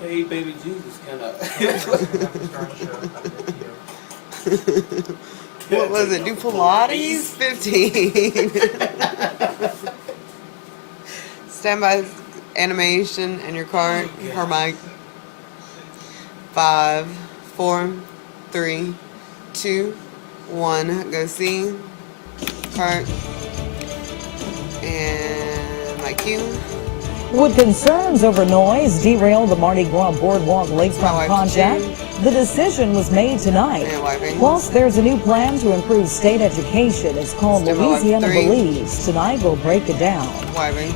Hey, baby Jesus, kind of. What was it? Do Pilates? 15. Standby animation in your cart. Her mic. 5, 4, 3, 2, 1. Go see. Cart. And my cue. Would concerns over noise derail the Mardi Gras Boardwalk lakefront project? The decision was made tonight. Plus, there's a new plan to improve state education. It's called Louisiana Believes. Tonight, we'll break it down.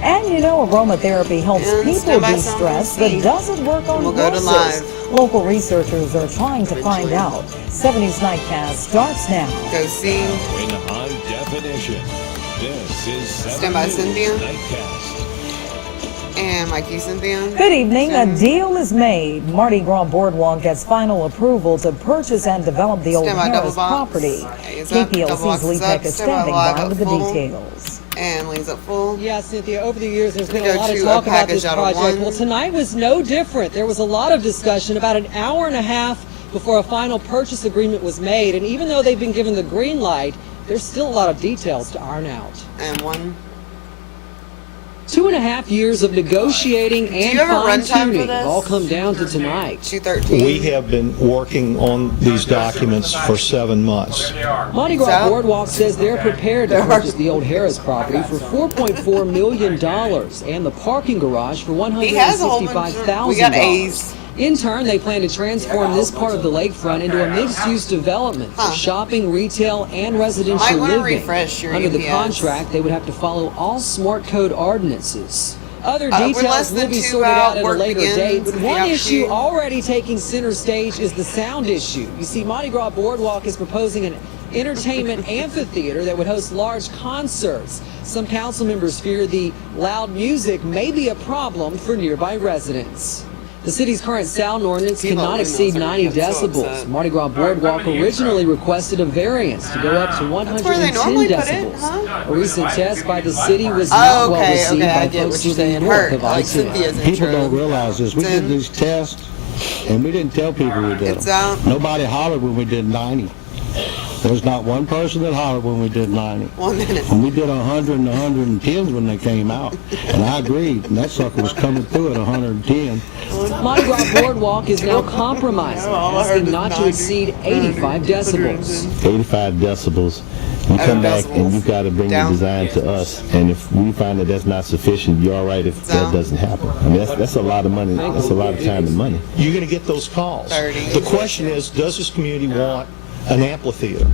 And you know, aromatherapy helps people de-stress, but does it work on horses? Local researchers are trying to find out. 70s Nightcast starts now. Go see. In high definition, this is Standby 70s Cynthia. Nightcast. And Mikey Cynthia. Good evening. A deal is made. Mardi Gras Boardwalk gets final approval to purchase and develop the old Harris property. KPLC's Lee Peck is standing by with the details. And leaves up full. Yeah, Cynthia, over the years there's been a lot of talk about this project. Well, tonight was no different. There was a lot of discussion about an hour and a half before a final purchase agreement was made. And even though they've been given the green light, there's still a lot of details to iron out. And one. 2.5 years of negotiating and fine-tuning have all come down to tonight. 213. We have been working on these documents for 7 months. Mardi Gras Boardwalk says they're prepared to purchase the old Harris property for $4.4 million and the parking garage for $165,000. In turn, they plan to transform this part of the lakefront into a mixed-use development for shopping, retail, and residential living. Under the contract, they would have to follow all smart code ordinances. Other details will be sorted out at a later date, but one issue already taking center stage is the sound issue. You see, Mardi Gras Boardwalk is proposing an entertainment amphitheater that would host large concerts. Some council members fear the loud music may be a problem for nearby residents. The city's current sound ordinance cannot exceed 90 decibels. Mardi Gras Boardwalk originally requested a variance to go up to 110 decibels. A recent test by the city was not well received by folks living north of I-10. People don't realize this. We did these tests, and we didn't tell people we did them. Nobody hollered when we did 90. There's not one person that hollered when we did 90. 1 minute. And we did 100 and 110s when they came out. And I agreed. And that sucker was coming through at 110. Mardi Gras Boardwalk is now compromising, asking not to exceed 85 decibels. 85 decibels. You come back and you've got to bring the design to us. And if we find that that's not sufficient, you're all right if that doesn't happen. I mean, that's a lot of money. That's a lot of time and money. You're going to get those calls. The question is, does this community want an amphitheater?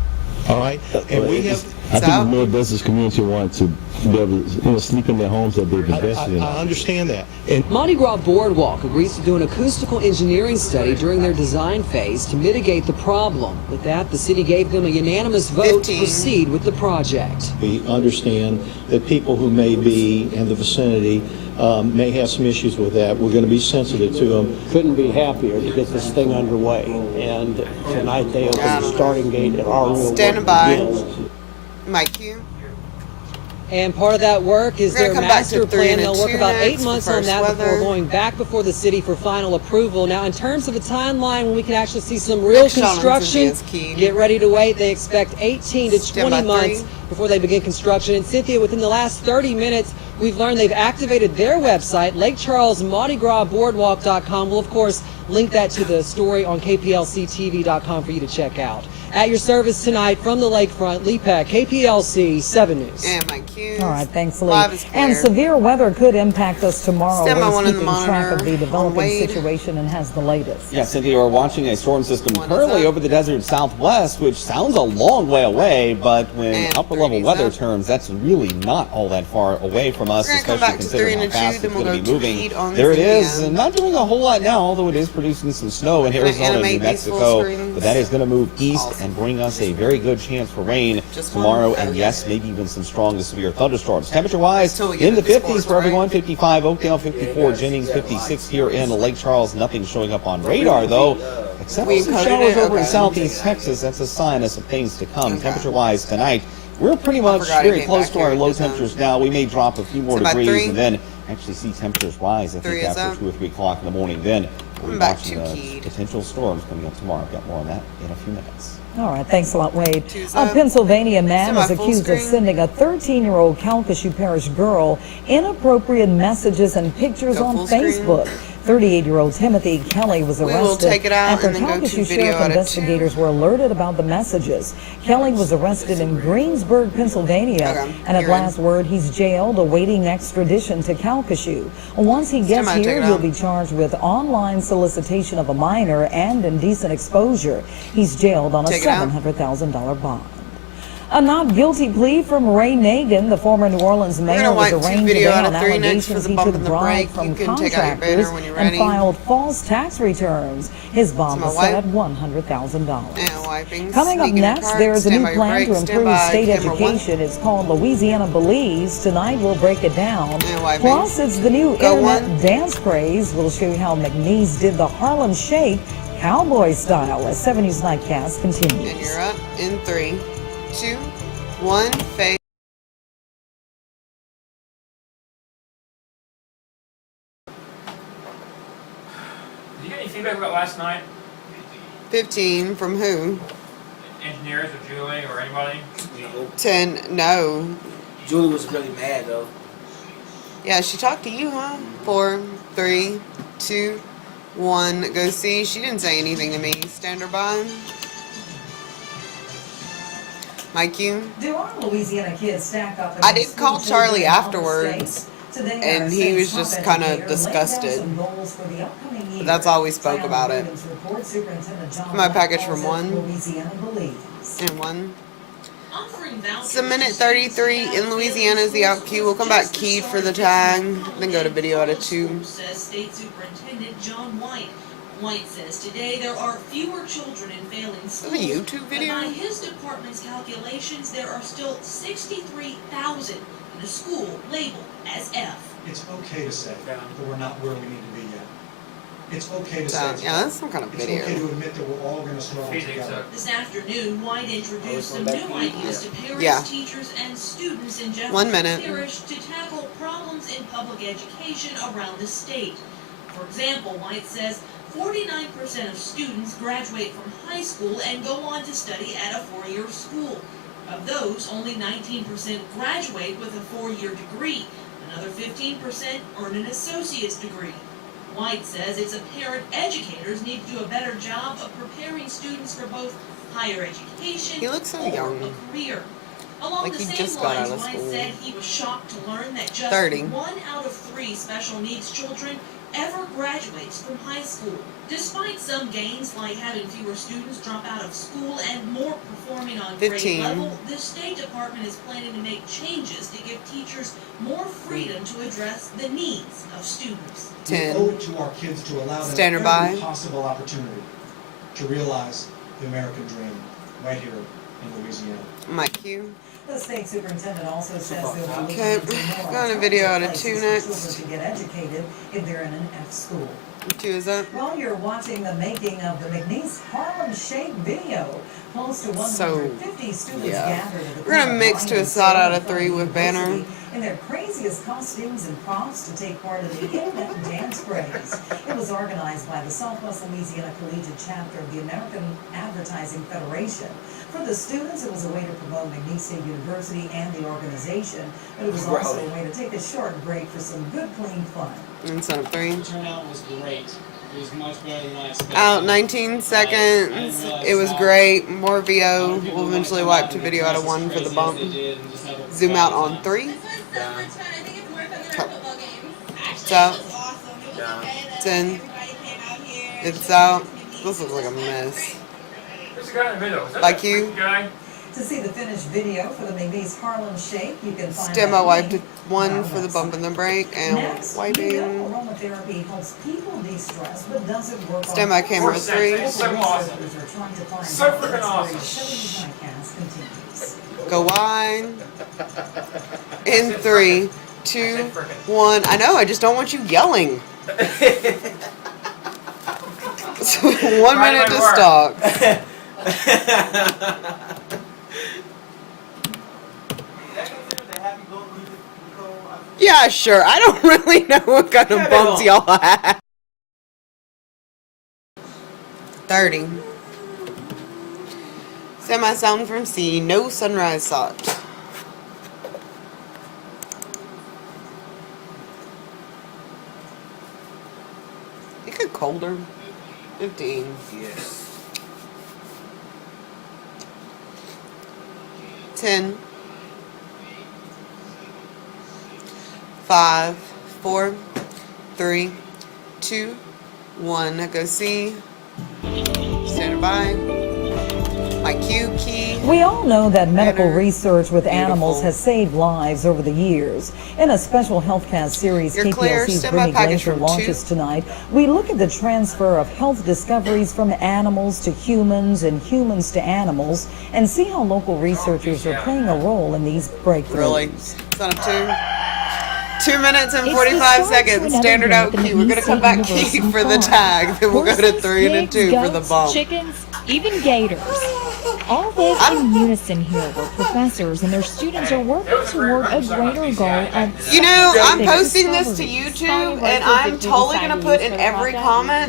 All right, and we have. I think the more does this community want to be able to sleep in their homes that they've invested in. I understand that. And Mardi Gras Boardwalk agrees to do an acoustical engineering study during their design phase to mitigate the problem. With that, the city gave them a unanimous vote to proceed with the project. we understand that people who may be in the vicinity may have some issues with that. We're going to be sensitive to them. Couldn't be happier to get this thing underway. And tonight they open the starting gate at our real Standing by. Mike, you. And part of that work is their master plan. They'll work about 8 months on that before going back before the city for final approval. Now, in terms of a timeline when we can actually see some real construction, get ready to wait. They expect 18 to 20 months before they begin construction. And Cynthia, within the last 30 minutes, we've learned they've activated their website, LakeCharlesMardiGrasBoardwalk.com. We'll, of course, link that to the story on KPLC-TV.com for you to check out. At your service tonight from the lakefront, Lee Peck, KPLC 7 News. And my cues. All right, thanks, Lee. And severe weather could impact us tomorrow. We're keeping track of the developing situation and has the latest. Yeah, Cynthia, we're watching a storm system currently over the desert southwest, which sounds a long way away, but when upper-level weather turns, that's really not all that far away from us, especially considering how fast it's going to be moving. There it is, and not doing a whole lot now, although it is producing some snow in Arizona and New Mexico, but that is going to move east and bring us a very good chance for rain tomorrow, and yes, maybe even some strong to severe thunderstorms. Temperature-wise, in the 50s for everyone, 55 Oakdale, 54 Jennings, 56 here in Lake Charles. Nothing showing up on radar, though, except for some showers over in southeast Texas. That's a sign of some things to come. Temperature-wise tonight, we're pretty much very close to our low temperatures now. We may drop a few more degrees and then actually see temperatures rise, I think, Three is after up. 2 or 3 o'clock in the morning. Then we'll be back watching to the Keed. potential storms coming up tomorrow. I've got more on that in a few minutes. All right, thanks a lot, Wade. Two's A up. Pennsylvania man is Semi-full accused of screen. sending a 13-year-old Calcasieu Parish girl inappropriate messages and pictures Go on full screen. Facebook. 38-year-old Timothy Kelly was We will arrested take it out after and then go to Calcasieu video Sheriff out of investigators were alerted about the messages. Kelly was arrested in Greensburg, Pennsylvania, Okay, and at you're in. last word, he's jailed awaiting extradition to Calcasieu. Once he gets Somebody take here, it he'll out. be charged with online solicitation of a minor and indecent exposure. He's jailed on a Take it out. $700,000 bond. A not guilty plea from Ray Nagin, the former New Orleans mayor, was wipe two arraigned video today out on of 3 next for allegations the he bump took and the bribe break. from You can take out your contractors banner when you're and ready. filed false tax returns. His bond Some was wipe. set at $100,000. And wiping. Coming up Sneaking your next, card. there is a Stand new by your plan break. to Stand improve by state camera one. education. It's called Louisiana Believes. Tonight we'll break it down. And wiping. Plus, it's the new Go internet one. dance craze. We'll show you how McNeese did the Harlem Shake cowboy style as 7 News Nightcast continues. And you're up in 3, 2, 1. Fade. Did you get any feedback about last night? 15 from who? Engineers or Julie or anybody? 10. No. Julie was really mad though. Yeah, she talked to you, huh? 4, 3, 2, 1. Go see. She didn't say anything to me. Stand her by. Mike, you. Do our Louisiana kids stack up? I did call Charlie afterwards, and he was just kind of disgusted. But that's all we spoke about it. My package from 1 and 1. It's a minute 33 in Louisiana is the out queue. We'll come back keyed for the tag, then go to video out of 2. Says State Superintendent John White. White says today there are fewer children in failing schools. Is that a YouTube video? But by his department's calculations, there are still 63,000 in a school labeled as F. It's okay to say that we're not where we need to be yet. It's okay to say yeah, that's some kind of video. It's okay to admit that we're all going to struggle together. This afternoon, White introduced some new ideas to parents, Yeah. teachers, and students in 1 minute. Jefferson Parish to tackle problems in public education around the state. For example, White says 49% of students graduate from high school and go on to study at a 4-year school. Of those, only 19% graduate with a 4-year degree. Another 15% earn an associate's degree. White says it's apparent educators need to do a better job of preparing students for both higher education He looks so or young. a career. Along Like the he same just got lines, out of White school. said he was shocked to learn that just 30. 1 out of 3 special needs children ever graduates from high school. Despite some gains like having fewer students drop out of school and more performing on grade 15. level, the State Department is planning to make changes to give teachers more freedom to address the needs of students. 10. We owe it to our kids to allow them Stand her by. every possible opportunity to realize the American dream right here in Louisiana. Mike, you. The state superintendent also says they'll be Okay, looking into more going to video out of alternative 2 places for next. children to get educated if they're in an F school. 2 is up. While you're watching the making of the McNeese Harlem Shake video, close to 150 students gathered at the We're gonna mix to a side out of 3 with banner. in their craziest costumes and props to take part in the internet dance craze. It was organized by the Southwest Louisiana Collegiate Chapter of the American Advertising Federation. For the students, it was a way to promote McNeese State University and the organization, but it was also a way to take a short break for some good, clean fun. Inside of 3. The turnout was great. It was much better than I expected. Out 19 seconds. It was great. More VO. We'll eventually wipe to video out of 1 for the bump. Zoom out on 3. It's out. 10. It's out. This looks like a mess. Who's the guy in the video? Is that Like that you? freaky guy? To see the finished video for the McNeese Harlem Shake, you can find Stemma that wiped link 1 on our for the website. bump and the break, and Next, wiping. Aromatherapy helps people de-stress, but doesn't work on Stand by camera 3. So awesome. So freaking awesome. Go wide. In 3, 2, 1. I know, I just don't want you yelling. 1 minute to stalk. Yeah, sure. I don't really know what kind of bumps y'all had. 30. Semi-sound from sea. No sunrise sought. It get colder. 15. Yes. 10. 5, 4, 3, 2, 1. Go see. Stand by. My cue key. We all know that medical research with animals has saved lives over the years. In a special HealthCast series KPLC's Brittany Glacier launches tonight, we look at the transfer of health discoveries from animals to humans and humans to animals and see how local researchers are playing a role in these breakthroughs. Really? Son of 2. 2 minutes and 45 seconds. Standard out key. We're going to come back key for the tag. Then we'll go to 3 and 2 for the bump. Chickens, even gators. All live in unison here where professors and their students are working toward a greater goal of... You know, I'm posting this to YouTube and I'm totally going to put in every comment.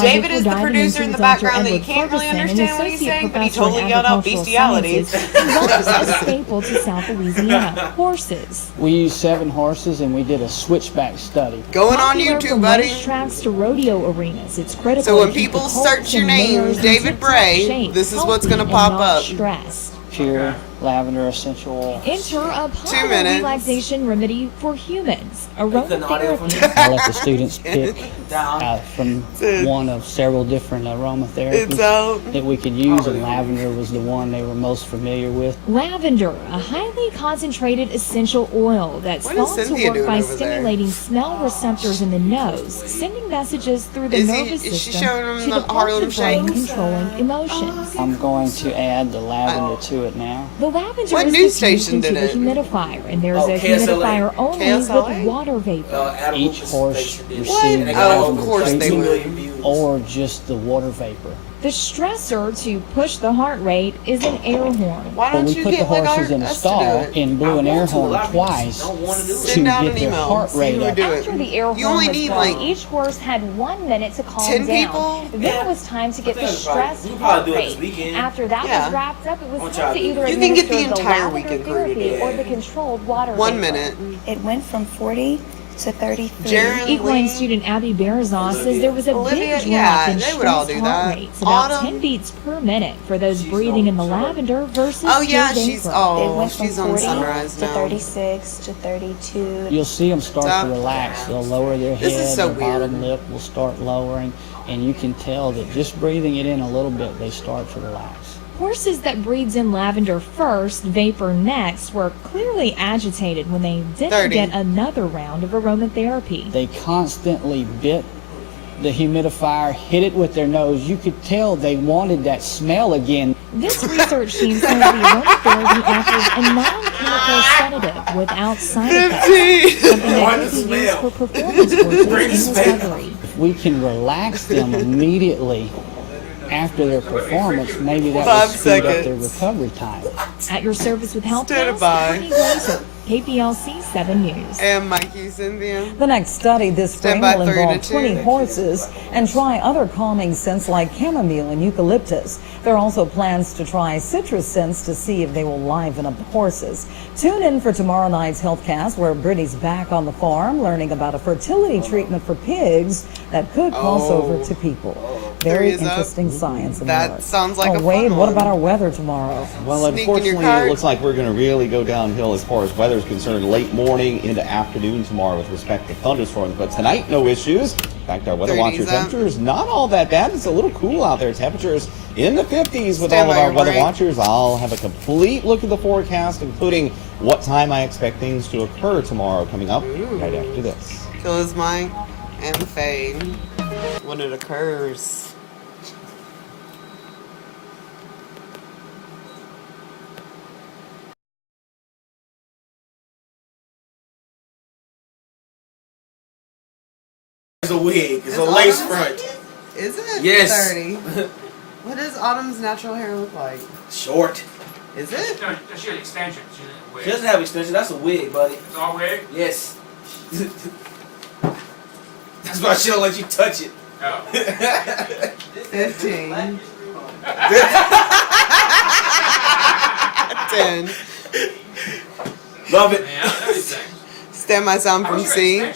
David is the producer in the background that you can't really understand what he's saying, but he totally yelled out bestialities. Involves a staple to South Louisiana, horses. We used 7 horses and we did a switchback study. Going on YouTube, buddy. Tracks to rodeo arenas. It's critical. So when people search your name, David Bray, this is what's going to pop up. Stress. Pure lavender essential oil. Enter a positive relaxation remedy for humans. Aromatherapy. I let the students pick from one of several different aromatherapies that we could use, and lavender was the one they were most familiar with. Lavender, a highly concentrated essential oil that's thought to work by stimulating smell receptors in the nose, sending messages through the nervous system to the parts of the brain controlling emotions. I'm going to add the lavender to it now. The lavender is diffused into the humidifier, and there's a humidifier only with water vapor. Each horse received lavender treatment or just the water vapor. The stressor to push the heart rate is an air horn. But we put the horses in a stall and blew an air horn twice to get their heart rate up. After the air horn was blown, each horse had 1 minute to calm down. Then it was time to get the stress heart rate. After that was wrapped up, it was time to either administer the lavender therapy or the controlled water vapor. 1 minute. It went from 40 to 33. Equine student Abby Barzal says there was a big drop in stress heart rates, about 10 beats per minute for those breathing in the lavender versus she's it went from 40 to 36 to 32. You'll see them start to relax. They'll lower their head, their bottom lip will start lowering, and you can tell that just breathing it in a little bit, they start to relax. Horses that breathed in lavender first, vapor next, were clearly agitated when they didn't get another round of aromatherapy. They constantly bit the humidifier, hit it with their nose. You could tell they wanted that smell again. This research team says the aromatherapy offers a non-chemical sedative without side effects, something that can be used for performance horses in recovery. If we can relax them immediately after their performance, maybe that will speed up their recovery time. At your service with HealthCast, Brittany Glacier, KPLC-7 News. And Mikey Cynthia. The next study this spring will involve 20 horses and try other calming scents like chamomile and eucalyptus. There are also plans to try citrus scents to see if they will liven up the horses. Tune in for tomorrow night's HealthCast, where Brittany's back on the farm learning about a fertility treatment for pigs that could cross over to people. Very interesting science. That sounds like a fun Wade, one. what about our weather tomorrow? Well, unfortunately, it looks like we're going to really go downhill as far as weather is concerned late morning into afternoon tomorrow with respect to thunderstorms. But tonight, no issues. In fact, our weather watcher temperature is not all that bad. It's a little cool out there. Temperatures in the 50s with all of our weather watchers. I'll have a complete look at the forecast, including what time I expect things to occur tomorrow coming up right after this. Kill his mic and fade when it occurs. It's a wig. It's a lace front. Is it? Yes. 30. What does Autumn's natural hair look like? Short. Is it? No, she has extensions. She doesn't have a wig. She doesn't have extensions. That's a wig, buddy. It's all wig? Yes. That's why she don't let you touch it. Oh. 15. 10. Love it. Man, everything. Stand by sound from C.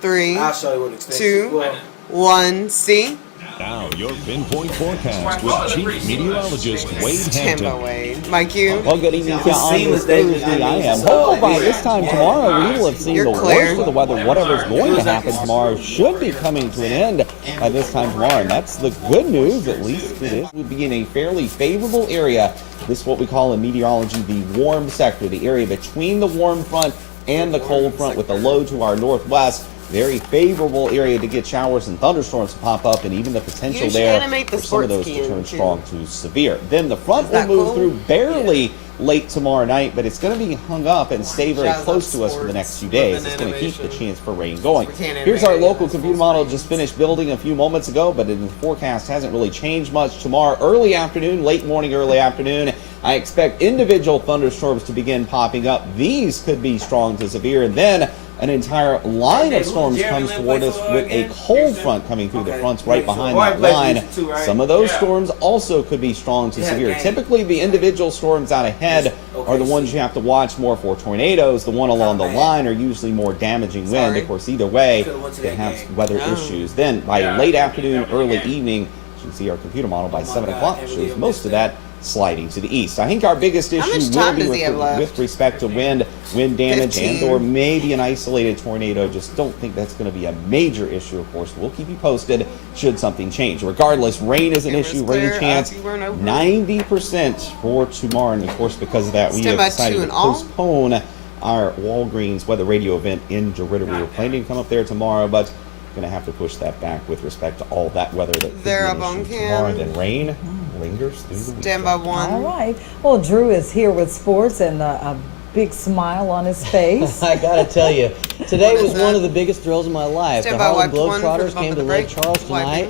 3, I'll show you what extensions 2, 1, C. Now, your pinpoint forecast with Chief Meteorologist Wade Stand by Hampton. Wade. My cue. Well, good evening to you on this Thursday. I am hopeful by this time tomorrow we will have seen the worst of the weather. Whatever's going to happen tomorrow should be coming to an end by this time tomorrow. And that's the good news, at least it is. We'll be in a fairly favorable area. This is what we call in meteorology the warm sector, the area between the warm front and the cold front with the low to our northwest. Very favorable area to get showers and thunderstorms to pop up, and even the potential there for some of those to turn strong to severe. Then the front will move through barely late tomorrow night, but it's going to be hung up and stay very close to us for the next few days. It's going to keep the chance for rain going. Here's our local computer model just finished building a few moments ago, but the forecast hasn't really changed much. Tomorrow, early afternoon, late morning, early afternoon, I expect individual thunderstorms to begin popping up. These could be strong to severe, and then an entire line of storms comes toward us with a cold front coming through. The front's right behind that line. Some of those storms also could be strong to severe. Typically, the individual storms out ahead are the ones you have to watch more for tornadoes. The one along the line are usually more damaging wind. Of course, either way, they have weather issues. Then, by late afternoon, early evening, you can see our computer model by 7 o'clock shows most of that sliding to the east. I think our biggest issue will be with respect to wind damage 15. And or maybe an isolated tornado. Just don't think that's going to be a major issue. Of course, we'll keep you posted should something change. Regardless, rain is an issue. Rain chance 90% for tomorrow. And of course, because of that, we have decided to postpone our Walgreens weather radio event in DeRidder. We were planning to come up there tomorrow, but going to have to push that back with respect to all that weather that could be an issue tomorrow. Then rain lingers through the week. Stand by 1. All right. Well, Drew is here with sports and a big smile on his face. I got to tell you, today was one of the biggest thrills of my life. The Harlem Globetrotters came to Lake Charles tonight.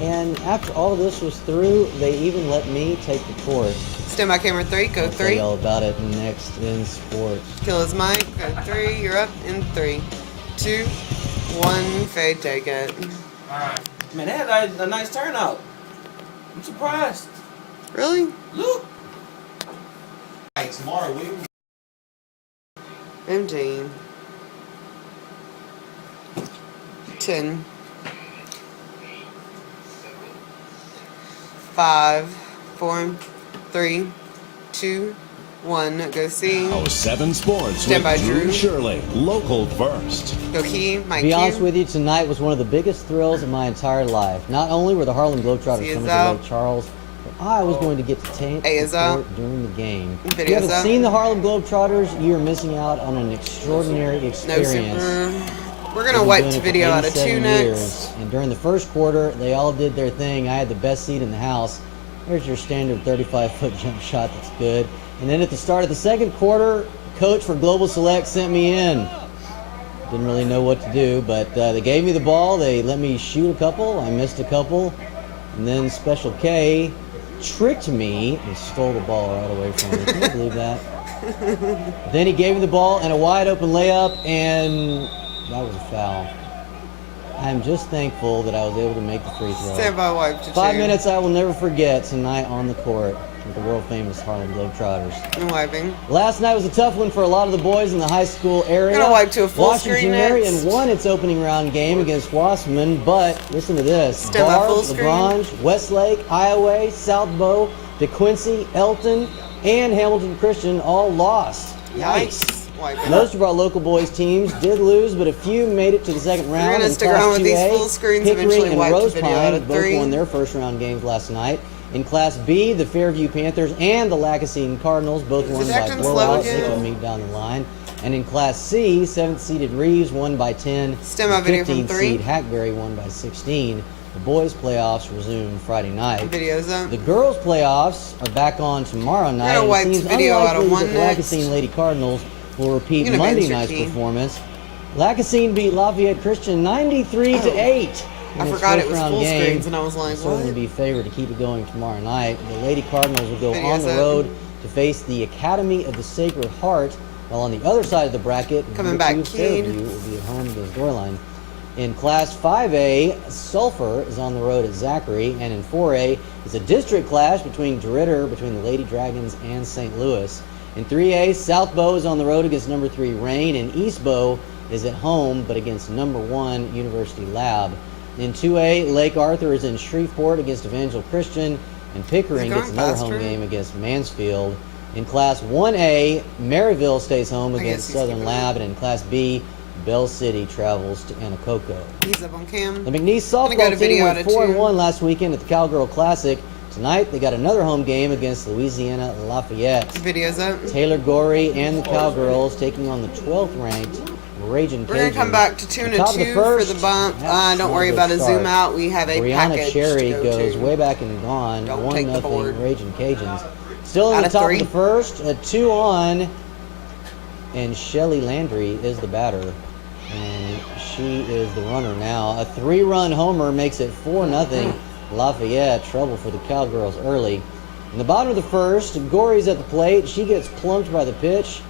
And after all of this was through, they even let me take the court. Stand by camera 3, go 3. I'll tell you all about it next in sports. Kill his mic, go 3, you're up in 3, 2, 1, fade, take it. Alright. Man, they had a nice turnout. I'm surprised. Really? Look. Hey, tomorrow we 15. 10. 5, 4, 3, 2, 1. Go see. Now 7 Sports Stand by with Drew Shirley, local first. Go he, To be honest with you, tonight was one of the biggest thrills of my entire life. Not only were the Harlem Globetrotters coming to Lake Charles, but I was going to get to take the court during the game. If you haven't seen the Harlem Globetrotters, you're missing out on an extraordinary experience. We're going to wipe the video out of 2 next. And during the first quarter, they all did their thing. I had the best seat in the house. There's your standard 35-foot jump shot that's good. And then at the start of the second quarter, coach for Global Select sent me in. Didn't really know what to do, but they gave me the ball. They let me shoot a couple. I missed a couple. And then Special K tricked me and stole the ball right away from me. Can you believe that? Then he gave me the ball and a wide open layup, and that was a foul. I'm just thankful that I was able to make the free throw. Stand by, wipe to 5 minutes I will never forget tonight on the court with the world-famous Harlem Globetrotters. I'm wiping. Last night was a tough one for a lot of the boys in the high school area. Gonna wipe to a full Washington screen Marion next. won its opening round game against Wasserman, but listen to this. Stand by Barr, full screen. LaGrange, Westlake, Iowa, South Bow, DeQuincy, Elton, and Hamilton Christian all lost. Yikes. Most of our local boys teams did lose, but a few made it to the second round. We're gonna In stick Class around with these 2A, full screens, Pickering eventually and wipe the Rose video out Pine of both 3. won their first round games last night. In Class B, the Fairview Panthers and the Lacassine Cardinals both won by acting slow blowouts. again? They will meet down the line. And in Class C, 7th seeded Reeves won by 10. Stand by video from 15th 3. seed Hackberry won by 16. The boys' playoffs resume Friday night. Video's up. The girls' playoffs are back on tomorrow night. gonna wipe It the seems video out of unlikely 1 that next. Lacassine Lady Cardinals will repeat You're gonna Monday bench your night's key. performance. Lacassine beat Lafayette Christian 93-8. I forgot it was full screens, and I was like, certainly what? be favored to keep it going tomorrow night. The Lady Cardinals will go on the road to face the Academy of the Sacred Heart, while on the other side of the bracket, Coming back, Fairview will be at home to the storyline. In Class 5A, Sulphur is on the road at Zachary, and in 4A is a district clash between the Lady Dragons and St. Louis. In 3A, South Bow is on the road against number 3 Rain, and East Bow is at home but against number 1 University Lab. In 2A, Lake Arthur is in Shreveport against Evangel Christian, and Pickering gets another home game against Mansfield. In Class 1A, Maryville stays home against Southern Lab, and in Class B, Bell City travels to Anacoco. He's up on cam. The McNeese softball team went 4-1 last weekend at the Cowgirl Classic. Tonight, they got another home game against Louisiana Lafayette. Video's up. Taylor Gorey and the Cowgirls taking on the 12th ranked Raging Cajuns. We're going to come back to 2 and 2 for the bump. Don't worry about a zoom out. We have a package Cherry to go goes to. way back and gone. 1-0 Raging Cajuns. Still in Out the of top 3. of the first, a 2-on, and Shelly Landry is the batter. And she is the runner now. A 3-run homer makes it 4-0 Lafayette. Trouble for the Cowgirls early. In the bottom of the first, Gorey's at the plate. She gets plunked by the pitch.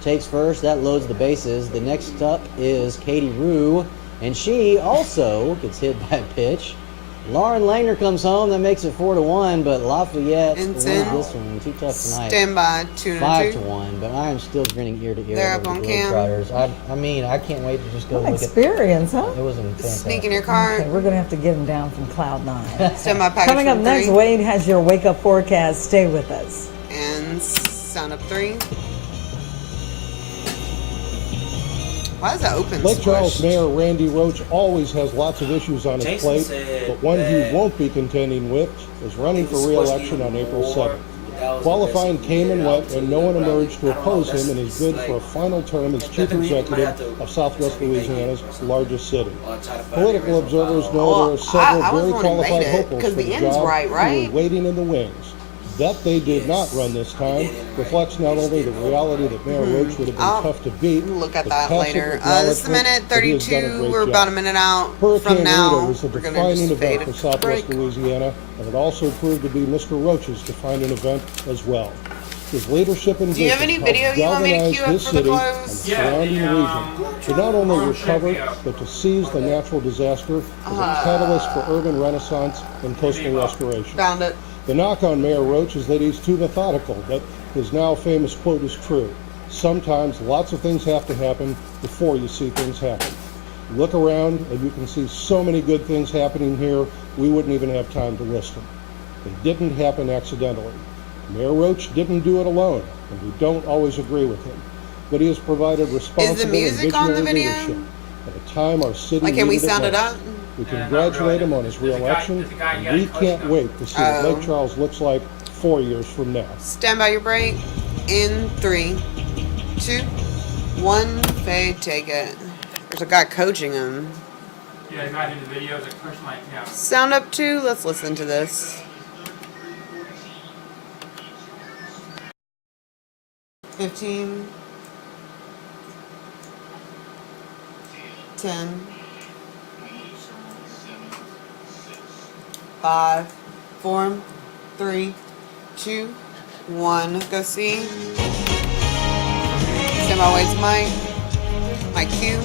Takes first. That loads the bases. The next up is Katie Rue, and she also gets hit by a pitch. Lauren Langner comes home. That makes it 4-1, but Lafayette wins this one. Too tough tonight. Stand by 2 and 2. 5-1, but I am still grinning ear to ear. They're up on cam. I mean, I can't wait to just go What look experience, huh? It was fantastic. Sneak in your car. Okay, we're going to have to get him down from Cloud 9. Stand by package Coming up from next, 3. Wade has your wake-up forecast. Stay with us. And sound up 3. Why is that open? Lake Charles Mayor Randy Roach always has lots of issues on his plate, but one he won't be contending with is running for re-election on April 7th. Qualifying came and went, and no one emerged to oppose him in his bid for a final term as chief executive of Southwest Louisiana's largest city. Political observers know there are several very qualified hopefuls for the job who are waiting in the wings. That they did not run this time reflects not only the reality that Mayor Roach would have been tough to beat. Look at that later. This is minute 32. We're about a minute out from now. Rita was a defining event for Southwest Louisiana, and it also proved to be Mr. Roach's defining event as well. His leadership and vision helped galvanize his city and the surrounding region to not only recover, but to seize the natural disaster as a catalyst for urban renaissance and coastal restoration. Found it. The knock on Mayor Roach is that he's too methodical, but his now famous quote is true. Sometimes lots of things have to happen before you see things happen. Look around and you can see so many good things happening here, we wouldn't even have time to list them. They didn't happen accidentally. Mayor Roach didn't do it alone, and we don't always agree with him. But he has provided responsible and visionary leadership at a time our city needed it most. Can we sound it up? We congratulate him on his re-election, and we can't wait to see what Lake Charles looks like 4 years from now. Stand by your break. In 3, 2, 1. Fade, take it. There's a guy coaching him. Yeah, the guy did the videos at Push Light, yeah. Sound up 2. Let's listen to this. 15. 10. 5, 4, 3, 2, 1. Let's go see. Stand by Wade's mic. My cue.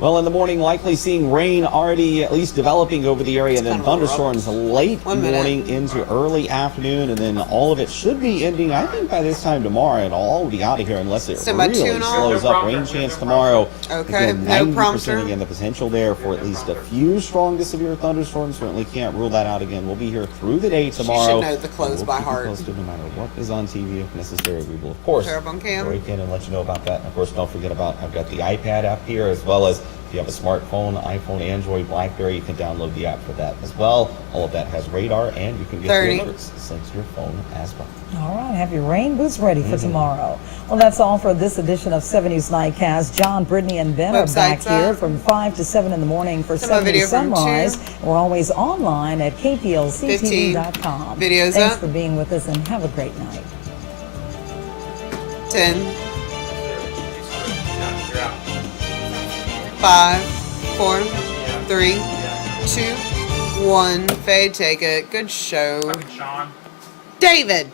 Well, in the morning, likely seeing rain already at least developing over the area, and then thunderstorms late morning into early afternoon, and then all of it should be ending, I think, by this time tomorrow. It'll all be out of here unless it really slows up. Rain chance tomorrow. Okay, again, no 90% prompter. again, the potential there for at least a few strong to severe thunderstorms. Certainly can't rule that out again. We'll be here through the day tomorrow. She should know the clothes by heart. Posted no matter what is on TV, if necessary, we will, of course, break in and let you know about that. And of course, don't forget about, I've got the iPad app here, as well as if you have a smartphone, iPhone, Android, BlackBerry, you can download the app for that as well. All of that has radar, and you can get the alerts sent to your phone as well. All right, have your rain boots ready for tomorrow. Well, that's all for this edition of 7 News Nightcast. John, Brittany, and Ben are back here from 5 to 7 in the morning for 7 News Sunrise. We're always online at KPLC-TV.com. Videos Thanks up. for being with us, and have a great night. 10. 5, 4, 3, 2, 1. Faye, take it. Good show. Sean. David.